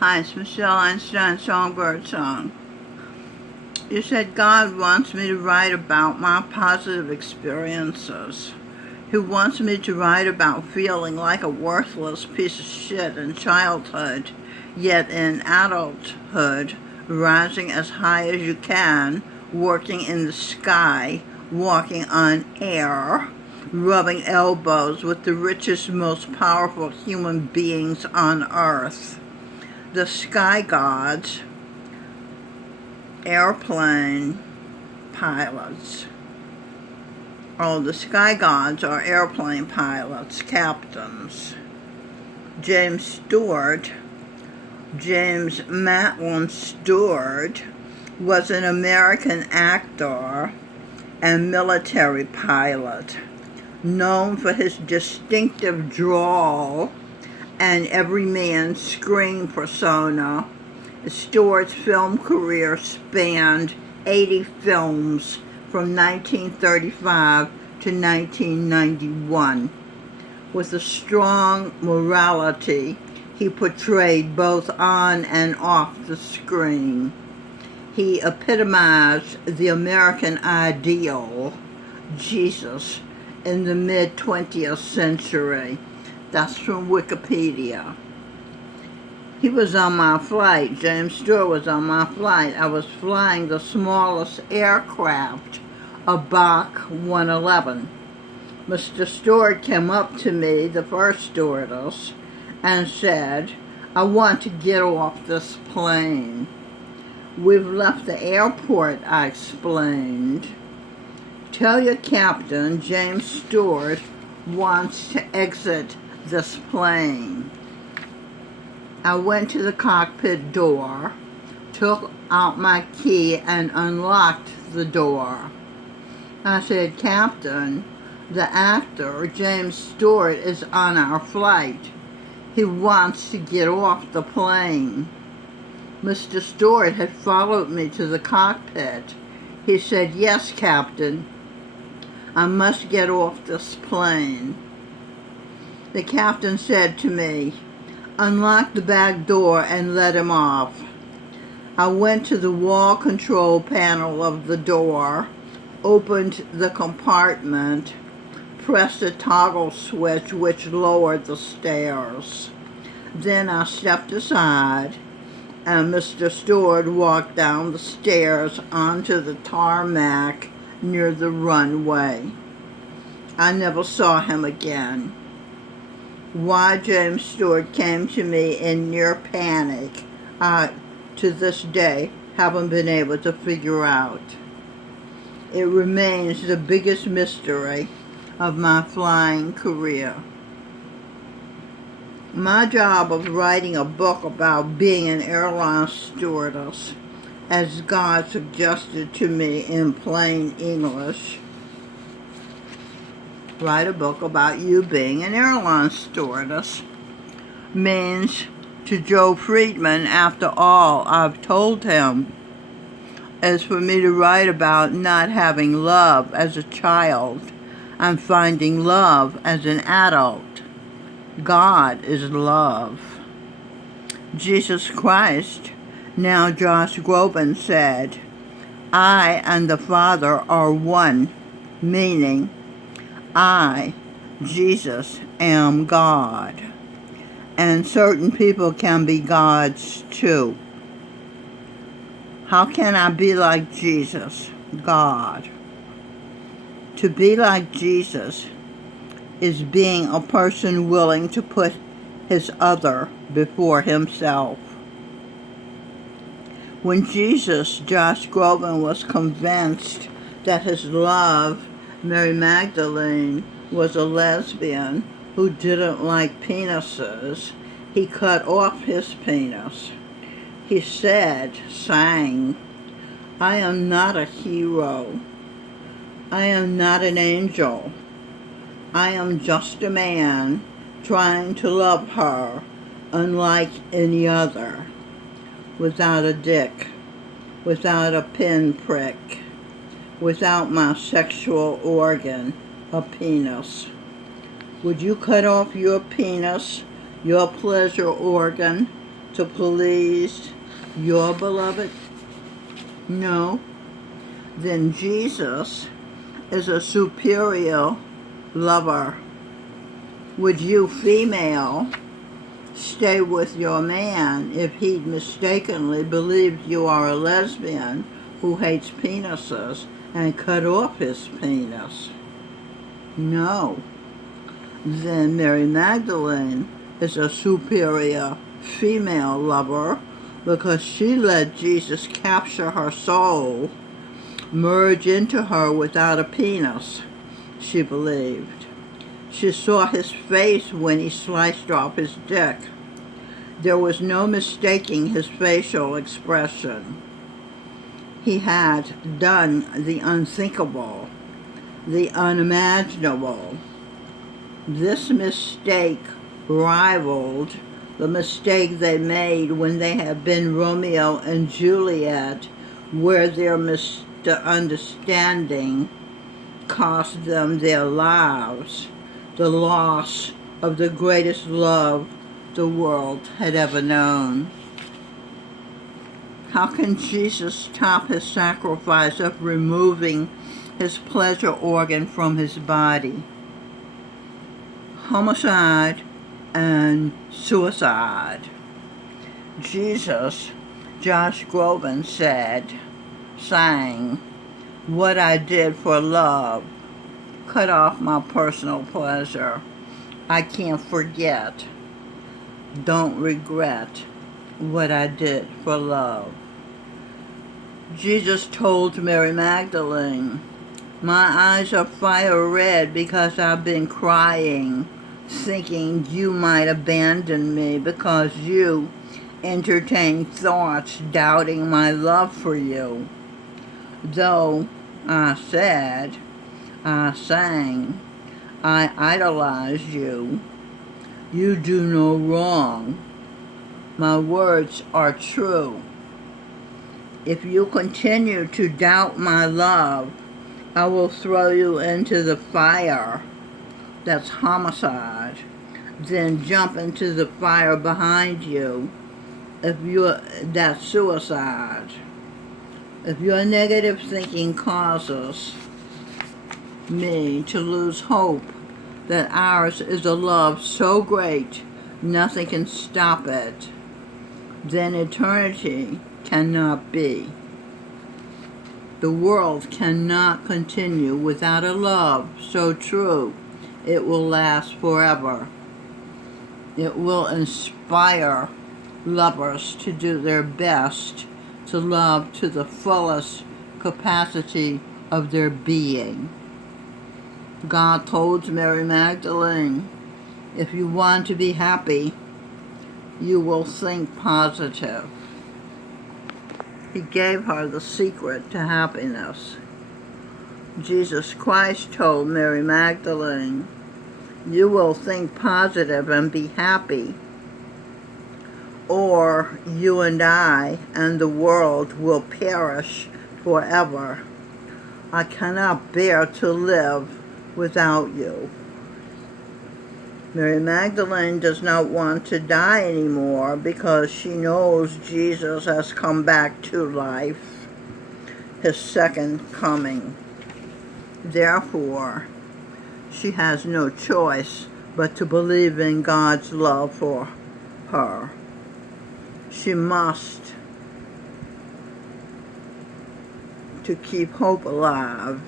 Hi, it's Michelle Einstein Songbird Song. You said God wants me to write about my positive experiences. He wants me to write about feeling like a worthless piece of shit in childhood, yet in adulthood, rising as high as you can, working in the sky, walking on air, rubbing elbows with the richest, most powerful human beings on earth. The sky gods, airplane pilots. Oh, the sky gods are airplane pilots, captains. James Stewart, James Matlin Stewart, was an American actor and military pilot, known for his distinctive drawl and everyman screen persona. Stewart's film career spanned 80 films from 1935 to 1991. With a strong morality, he portrayed both on and off the screen. He epitomized the American ideal, Jesus, in the mid-20th century. That's from Wikipedia. He was on my flight. James Stewart was on my flight. I was flying the smallest aircraft, a Bach 111. Mr. Stewart came up to me, the first stewardess, and said, "I want to get off this plane." "We've left the airport," I explained. "Tell your captain James Stewart wants to exit this plane." I went to the cockpit door, took out my key, and unlocked the door. I said, "Captain, the actor, James Stewart, is on our flight. He wants to get off the plane." Mr. Stewart had followed me to the cockpit. He said, "Yes, Captain, I must get off this plane." The captain said to me, "Unlock the back door and let him off." I went to the wall control panel of the door, opened the compartment, pressed a toggle switch which lowered the stairs. Then I stepped aside, and Mr. Stewart walked down the stairs onto the tarmac near the runway. I never saw him again. Why James Stewart came to me in near panic, I, to this day, haven't been able to figure out. It remains the biggest mystery of my flying career. My job of writing a book about being an airline stewardess, as God suggested to me in plain English, write a book about you being an airline stewardess, means to Joe Friedman, after all I've told him, is for me to write about not having love as a child and finding love as an adult. God is love. Jesus Christ, now Josh Groban, said, "I and the Father are one," meaning I, Jesus, am God. And certain people can be gods too. How can I be like Jesus, God? To be like Jesus is being a person willing to put his other before himself. When Jesus, Josh Groban, was convinced that his love, Mary Magdalene, was a lesbian who didn't like penises, he cut off his penis. He sang, "I am not a hero. I am not an angel. I am just a man trying to love her unlike any other, without a dick, without a pinprick, without my sexual organ, a penis. Would you cut off your penis, your pleasure organ, to please your beloved? No. Then Jesus is a superior lover. Would you, female, stay with your man if he'd mistakenly believed you are a lesbian who hates penises and cut off his penis? No. Then Mary Magdalene is a superior female lover because she let Jesus capture her soul, merge into her without a penis, she believed. She saw his face when he sliced off his dick. There was no mistaking his facial expression. He had done the unthinkable, the unimaginable. This mistake rivaled the mistake they made when they had been Romeo and Juliet, where their misunderstanding cost them their lives, the loss of the greatest love the world had ever known. How can Jesus top his sacrifice of removing his pleasure organ from his body? Homicide and suicide. Jesus, Josh Groban sang, "What I did for love, cut off my personal pleasure. I can't forget, don't regret what I did for love." Jesus told Mary Magdalene, "My eyes are fire red because I've been crying, thinking you might abandon me because you entertained thoughts doubting my love for you. Though I said, I sang, I idolized you. You do no wrong. My words are true. If you continue to doubt my love, I will throw you into the fire." That's homicide. Then jump into the fire behind you. That's suicide. If your negative thinking causes me to lose hope that ours is a love so great nothing can stop it, then eternity cannot be. The world cannot continue without a love so true it will last forever. It will inspire lovers to do their best to love to the fullest capacity of their being. God told Mary Magdalene, if you want to be happy, you will think positive. He gave her the secret to happiness. Jesus Christ told Mary Magdalene, you will think positive and be happy, or you and I and the world will perish forever. I cannot bear to live without you. Mary Magdalene does not want to die anymore because she knows Jesus has come back to life, his second coming. Therefore, she has no choice but to believe in God's love for her. She must, to keep hope alive,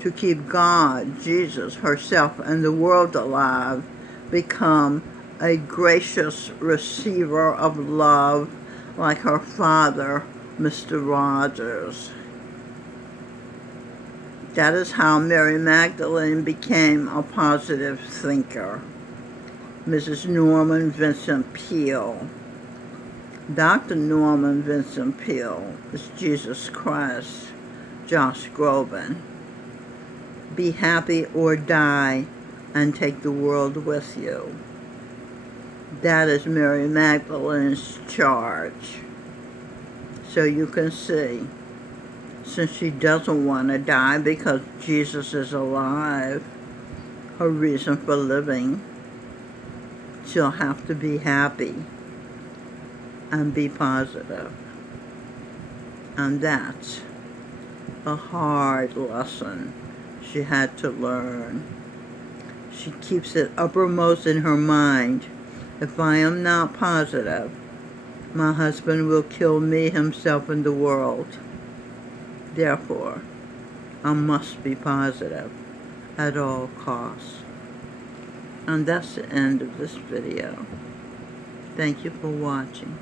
to keep God, Jesus, herself, and the world alive, become a gracious receiver of love like her father, Mr. Rogers. That is how Mary Magdalene became a positive thinker. Mrs. Norman Vincent Peale. Dr. Norman Vincent Peale is Jesus Christ, Josh Groban. Be happy or die and take the world with you. That is Mary Magdalene's charge. So you can see, since she doesn't want to die because Jesus is alive, her reason for living, she'll have to be happy. and be positive. And that's a hard lesson she had to learn. She keeps it uppermost in her mind. If I am not positive, my husband will kill me, himself, and the world. Therefore, I must be positive at all costs. And that's the end of this video. Thank you for watching.